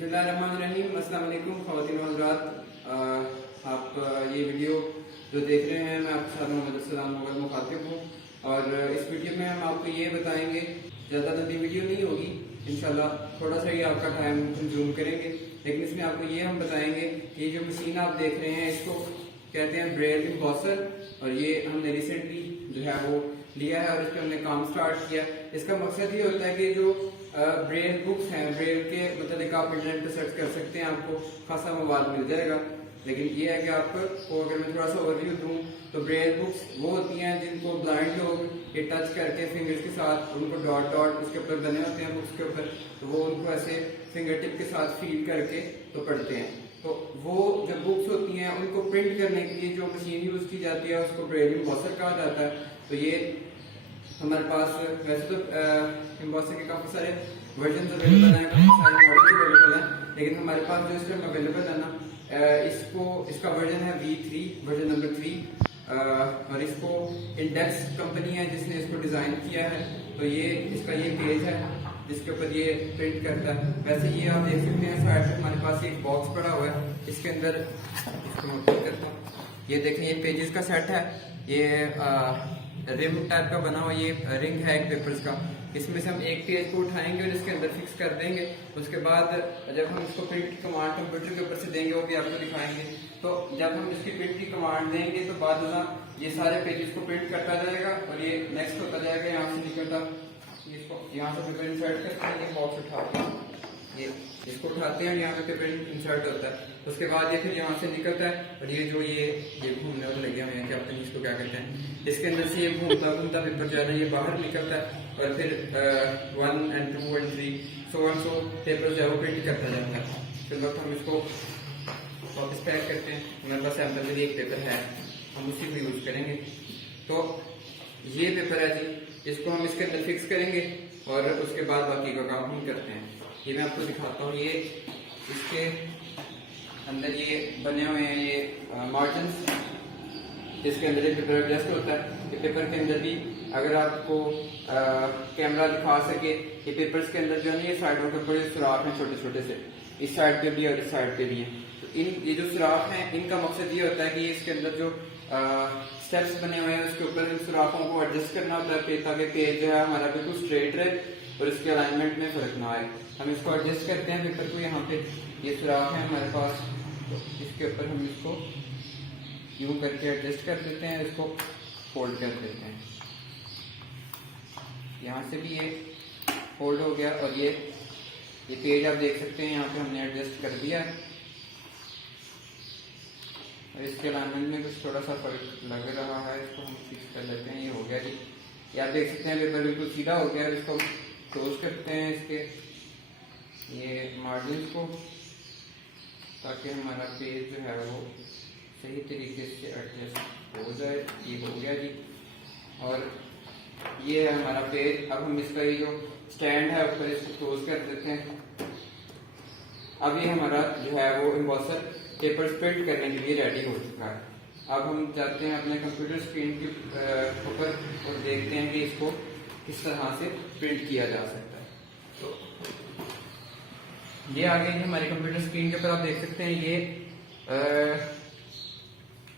बिस्मिल्लाहिर्रहमानिर्रहीम। अस्सलाम वालेकुम ख़वातीन व हज़रात। आप ये वीडियो जो देख रहे हैं, मैं आपके साथ मोहम्मद सलाम मुखातिब हूँ और इस वीडियो में हम आपको ये बताएंगे, ज़्यादा लंबी वीडियो नहीं होगी इंशाल्लाह, थोड़ा सा ही आपका टाइम कंज्यूम करेंगे, लेकिन इसमें आपको ये हम बताएंगे कि ये जो मशीन आप देख रहे हैं इसको कहते हैं ब्रेल इम्बॉसर, और ये हमने रिसेंटली जो है वो लिया है और इस पर हमने काम स्टार्ट किया। इसका मकसद ये होता है कि जो ब्रेल बुक्स हैं, ब्रेल के मतलब आप इंटरनेट पर सर्च कर सकते हैं, आपको खासा मवाद मिल जाएगा। लेकिन ये है कि आपको अगर मैं थोड़ा सा ओवरव्यू दूं तो ब्रेल बुक्स वो होती हैं जिनको ब्लाइंड लोग ये टच करके फिंगर्स के साथ उनको डॉट डॉट उसके ऊपर बने होते हैं बुक्स के ऊपर, तो वो उनको ऐसे फिंगर टिप के साथ फील करके तो पढ़ते हैं। तो वो जो बुक्स होती हैं उनको प्रिंट करने के लिए जो मशीन यूज की जाती है उसको ब्रेल इम्बॉसर कहा जाता है। तो ये हमारे पास वैसे तो इम्बॉसर के काफी सारे वर्जन अवेलेबल हैं, काफी सारे मॉडल्स अवेलेबल हैं, लेकिन हमारे पास जो इस टाइम अवेलेबल है ना, इसका वर्जन है V3, वर्जन नंबर 3, और इसको इंडेक्स कंपनी है जिसने इसको डिजाइन किया है। तो ये इसका ये पेज है जिसके ऊपर ये प्रिंट करता है। वैसे ये आप देख सकते हैं साइड पे हमारे पास एक बॉक्स पड़ा हुआ है, इसके अंदर इसको मैं ओपन करता हूँ। ये देखें, ये पेजेस का सेट है, ये रिम टाइप का बना हुआ ये रिंग है एक पेपर्स का। इसमें से हम एक पेज को उठाएंगे और इसके अंदर फिक्स कर देंगे। उसके बाद जब हम इसको प्रिंट की कमांड कंप्यूटर के ऊपर से देंगे, वो भी आपको दिखाएंगे। तो जब हम इसकी प्रिंट की कमांड देंगे तो बाद में ये सारे पेजेस को प्रिंट करता जाएगा और ये नेक्स्ट होता जाएगा, यहाँ से निकलता, इसको यहाँ से पेपर इंसर्ट करते हैं, ये बॉक्स उठाते हैं, ये इसको उठाते हैं, यहाँ पे पेपर इंसर्ट होता है। उसके बाद ये फिर यहाँ से निकलता है और ये जो ये घूमने वाले लगे हुए हैं कि आपने इसको क्या कहते हैं, इसके अंदर से ये घूमता घूमता पेपर जो है ना ये बाहर निकलता है और फिर 1 and 2 and 3 सो पेपर जो है वो प्रिंट करता जाता है। फिर वक्त हम इसको वापस पैक करते हैं। हमारे पास सैंपल में एक पेपर है, हम उसी को यूज करेंगे। तो ये पेपर है जी, इसको हम इसके अंदर फिक्स करेंगे और उसके बाद बाकी का काम हम करते हैं। ये मैं आपको दिखाता हूँ, ये इसके अंदर ये बने हुए हैं ये मार्जिन, जिसके अंदर ये पेपर एडजस्ट होता है। ये पेपर के अंदर भी अगर आपको कैमरा दिखा सके, ये पेपर्स के अंदर जो है ये साइडों के बड़े सुराख हैं छोटे छोटे से, इस साइड पे भी और इस साइड पे भी हैं। तो ये जो सुराख हैं इनका मकसद ये होता है कि इसके अंदर जो स्टेप्स बने हुए हैं उसके ऊपर इन सुराखों को एडजस्ट करना होता है ताकि पेज जो है हमारा बिल्कुल स्ट्रेट रहे और इसके अलाइनमेंट में फर्क ना आए। हम इसको एडजस्ट करते हैं पेपर को, यहाँ पे ये सुराख है हमारे पास, तो इसके ऊपर हम इसको यूं करके एडजस्ट कर देते हैं, इसको फोल्ड कर देते हैं। यहाँ से भी ये फोल्ड हो गया और ये पेज आप देख सकते हैं यहाँ पे हमने एडजस्ट कर दिया और इसके अलाइनमेंट में कुछ थोड़ा सा फर्क लग रहा है, इसको हम फिक्स कर लेते हैं। ये हो गया जी, ये आप देख सकते हैं पेपर बिल्कुल सीधा हो गया। इसको क्लोज करते हैं इसके ये मार्जिन को, ताकि हमारा पेज जो है वो सही तरीके से एडजस्ट हो जाए। ये हो गया जी, और ये है हमारा पेज। अब हम इसका ये जो स्टैंड है ऊपर इसको क्लोज कर देते हैं। अब ये हमारा जो है वो इम्बॉसर पेपर प्रिंट करने के लिए रेडी हो चुका है। अब हम जाते हैं अपने कंप्यूटर स्क्रीन के ऊपर और देखते हैं कि इसको किस तरह से प्रिंट किया जा सकता है। तो ये आगे हमारे कंप्यूटर स्क्रीन के ऊपर आप देख सकते हैं, ये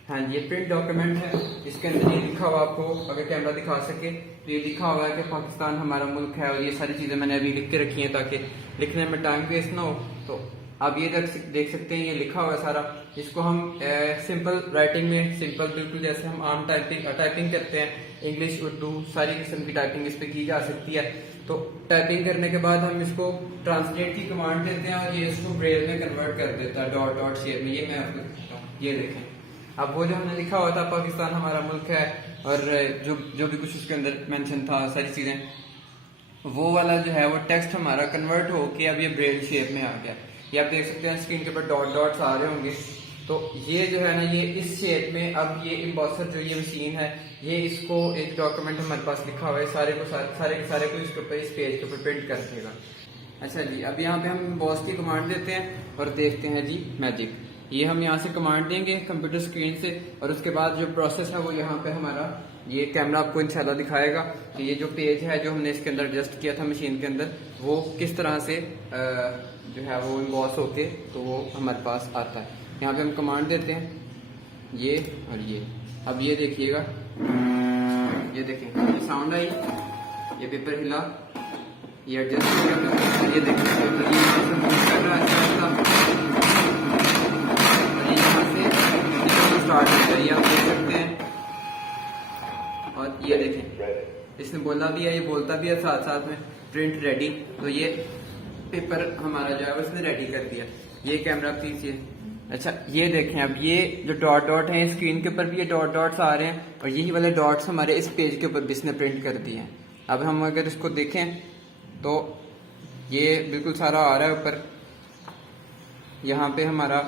हाँ ये प्रिंट डॉक्यूमेंट है। इसके अंदर ये लिखा हुआ, आपको अगर कैमरा दिखा सके तो ये लिखा हुआ है कि पाकिस्तान हमारा मुल्क है, और ये सारी चीजें मैंने अभी लिख के रखी हैं ताकि लिखने में टाइम वेस्ट ना हो। तो आप ये देख सकते हैं, ये लिखा हुआ है सारा। इसको हम सिंपल राइटिंग में, सिंपल बिल्कुल जैसे हम आम टाइपिंग करते हैं, इंग्लिश उर्दू सारी किस्म की टाइपिंग इस पे की जा सकती है। तो टाइपिंग करने के बाद हम इसको ट्रांसलेट की कमांड देते हैं और ये इसको ब्रेल में कन्वर्ट कर देता है डॉट डॉट शेप में। ये मैं आपको दिखाता हूँ, ये देखें। अब वो जो हमने लिखा हुआ था पाकिस्तान हमारा मुल्क है और जो भी कुछ उसके अंदर मेंशन था सारी चीजें, वो वाला जो है वो टेक्स्ट हमारा कन्वर्ट होके अब ये ब्रेल शेप में आ गया। ये आप देख सकते हैं स्क्रीन के ऊपर डॉट डॉट्स आ रहे होंगे। तो ये जो है ना, ये इस शेप में अब ये इम्बॉसर जो ये मशीन है, ये इसको एक डॉक्यूमेंट हमारे पास लिखा हुआ है, सारे के सारे को इसके ऊपर, इस पेज के ऊपर प्रिंट कर देगा। अच्छा जी, अब यहाँ पे हम इम्बॉस की कमांड देते हैं और देखते हैं जी मैजिक। ये हम यहाँ से कमांड देंगे कंप्यूटर स्क्रीन से और उसके बाद जो प्रोसेस है वो यहाँ पे हमारा ये कैमरा आपको इंशाल्लाह दिखाएगा कि ये जो पेज है जो हमने इसके अंदर एडजस्ट किया था मशीन के अंदर, वो किस तरह से जो है वो इम्बॉस होके तो वो हमारे पास आता है। यहाँ पे हम कमांड देते हैं ये और ये। अब ये देखिएगा, ये देखें ये साउंड आई, ये पेपर हिला, ये एडजस्ट हो गया, ये देखें पेपर ये यहाँ से मूव कर रहा है, यहाँ से स्टार्ट हो गया, ये आप देख सकते हैं। और ये देखें इसने बोला भी है, ये बोलता भी है साथ साथ में प्रिंट रेडी। तो ये पेपर हमारा जो है इसने रेडी कर दिया। ये कैमरा पीछे। अच्छा ये देखें, अब ये जो डॉट डॉट हैं स्क्रीन के ऊपर भी ये डॉट डॉट्स आ रहे हैं और यही वाले डॉट्स हमारे इस पेज के ऊपर भी इसने प्रिंट कर दिए हैं। अब हम अगर इसको देखें तो ये बिल्कुल सारा आ रहा है ऊपर। यहाँ पे हमारा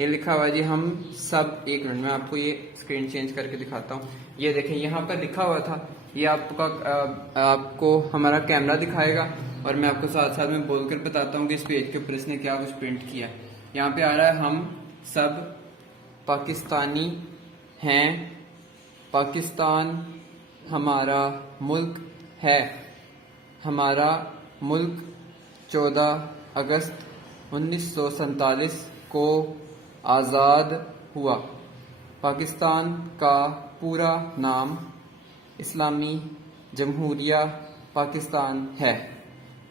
ये लिखा हुआ है जी हम सब, एक मिनट में आपको ये स्क्रीन चेंज करके दिखाता हूँ। ये देखें यहाँ पर लिखा हुआ था, ये आपको हमारा कैमरा दिखाएगा और मैं आपको साथ साथ में बोलकर बताता हूँ कि इस पेज के ऊपर इसने क्या कुछ प्रिंट किया। यहाँ पे आ रहा है हम सब पाकिस्तानी हैं, पाकिस्तान हमारा मुल्क है, हमारा मुल्क 14 अगस्त 1947 को आज़ाद हुआ। पाकिस्तान का पूरा नाम इस्लामी जमहूरिया पाकिस्तान है।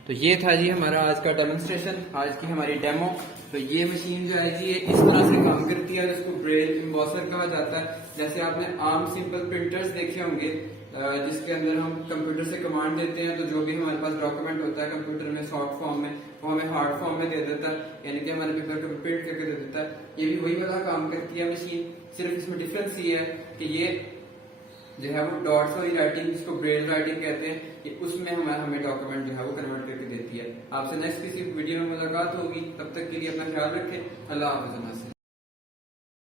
तो ये था जी हमारा आज का डेमोन्स्ट्रेशन, आज की हमारी डेमो। तो ये मशीन जो है जी ये इस तरह से काम करती है, जिसको ब्रेल एम्बॉसर कहा जाता है। जैसे आपने आम सिंपल प्रिंटर्स देखे होंगे जिसके अंदर हम कंप्यूटर से कमांड देते हैं तो जो भी हमारे पास डॉक्यूमेंट होता है कंप्यूटर में सॉफ्ट फॉर्म में वो हमें हार्ड फॉर्म में दे देता है, यानी कि हमारे पेपर को प्रिंट करके दे देता है। ये भी वही वाला काम करती है मशीन, सिर्फ इसमें डिफरेंस ये है कि ये जो है वो डॉट्स वाली राइटिंग जिसको ब्रेल राइटिंग कहते हैं, कि उसमें हमें डॉक्यूमेंट जो है वो कन्वर्ट करके देती है। आपसे नेक्स्ट किसी वीडियो में मुलाकात होगी, तब तक के लिए अपना ख्याल रखें। अल्लाह हाफ़िज़।